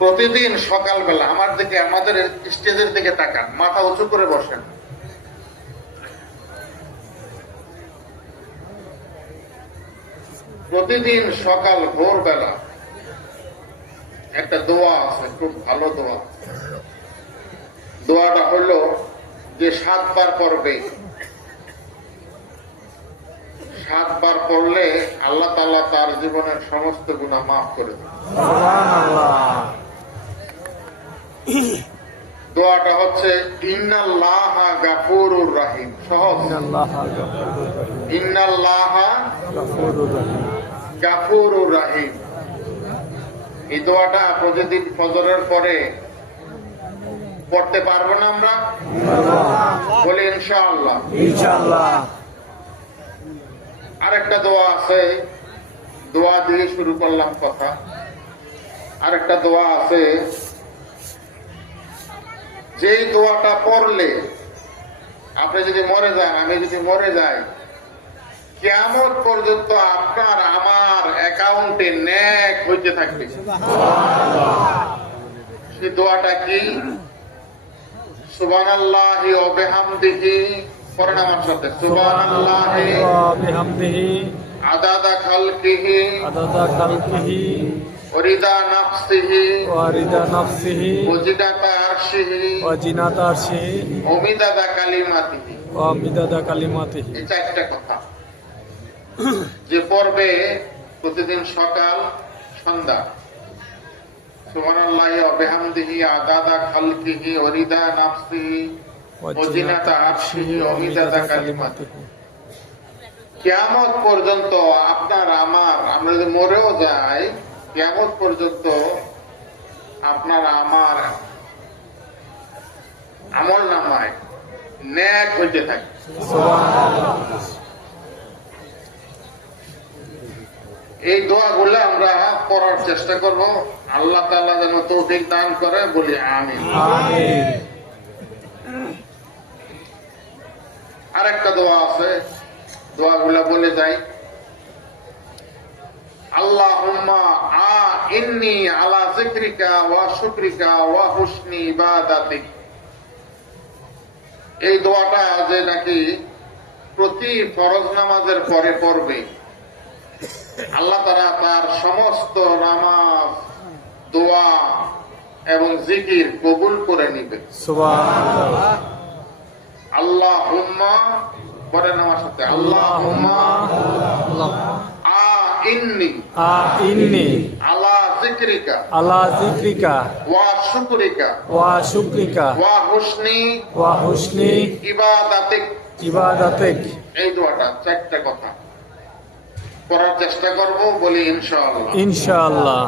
প্রতিদিন সকালবেলা আমার দিকে, আমাদের স্টেজের দিকে তাকান, মাথা উঁচু করে বসেন। প্রতিদিন সকাল ভোরবেলা একটা দোয়া আছে, খুব ভালো দোয়া। দোয়াটা হলো যে 7 বার পড়বে, 7 বার পড়লে আল্লাহ তাআলা তার জীবনের সমস্ত গুনাহ মাফ করে দেন। দোয়াটা হচ্ছে ইন্নাল্লাহা গাফুরুর রাহিম। সহজ, ইন্নাল্লাহা গাফুরুর রাহিম। এই দোয়াটা প্রতিদিন ফজরের পরে পড়তে পারবো না আমরা? বলি ইনশাআল্লাহ। ইনশাআল্লাহ। আরেকটা দোয়া আছে, দোয়া দিয়ে শুরু করলাম কথা। আরেকটা দোয়া আছে, যেই দোয়াটা পড়লে আপনি যদি মরে যান, আমি যদি মরে যাই, কিয়ামত পর্যন্ত আপনার আমার অ্যাকাউন্টে নেক হইতে থাকবে। সেই দোয়াটা কি? সুবহানাল্লাহি ওয়া বিহামদিহি, পড়েন আমার সাথে, সুবহানাল্লাহি ওয়া বিহামদিহি আদাদা খালকিহি ওয়া রিদা নাফসিহি ওয়া রিদা নাফসিহি ওয়া জিনাতা আরশিহি ওয়া জিনাতা আরশিহি ওয়া মিদাদা কালিমাতিহি। ওয়া মিদাদা কালিমাতিহি। এই 4টা কথা যে পড়বে প্রতিদিন সকাল সন্ধ্যা, সুবহানাল্লাহি ওয়া বিহামদিহি আদাদা খালকিহি ওয়া রিদা নাফসিহি ওয়া জিনাতা আরশিহি ওয়া মিদাদা কালিমাতিহি। কিয়ামত পর্যন্ত আপনার আমার, আমরা যদি মরেও যাই, কিয়ামত পর্যন্ত আপনার আমার আমল নামায় নেক হইতে থাকে। এই দোয়াগুলো আমরা পড়ার চেষ্টা করব। আল্লাহ তাআলা যেন তৌফিক দান করে, বলি আমিন। আরেকটা দোয়া আছে, দোয়াগুলা বলে যাই। আল্লাহুম্মা ইন্নী আলা যিকরিকা ওয়া শুকরিকা ওয়া হুসনি ইবাদাতিক। এই দোয়াটা যে নাকি প্রতি ফরজ নামাজের পরে পড়বে, আল্লাহ তাআলা তার সমস্ত নামাজ, দোয়া এবং জিকির কবুল করে নিবে। সুবহানাল্লাহ। আল্লাহুম্মা, পড়েন আমার সাথে, আল্লাহুম্মা ইন্নী আলা যিকরিকা ওয়া শুকরিকা ওয়া হুসনি ইবাদাতিক। এই দোয়াটা 4টা কথা পড়ার চেষ্টা করব, বলি ইনশাআল্লাহ। ইনশাআল্লাহ।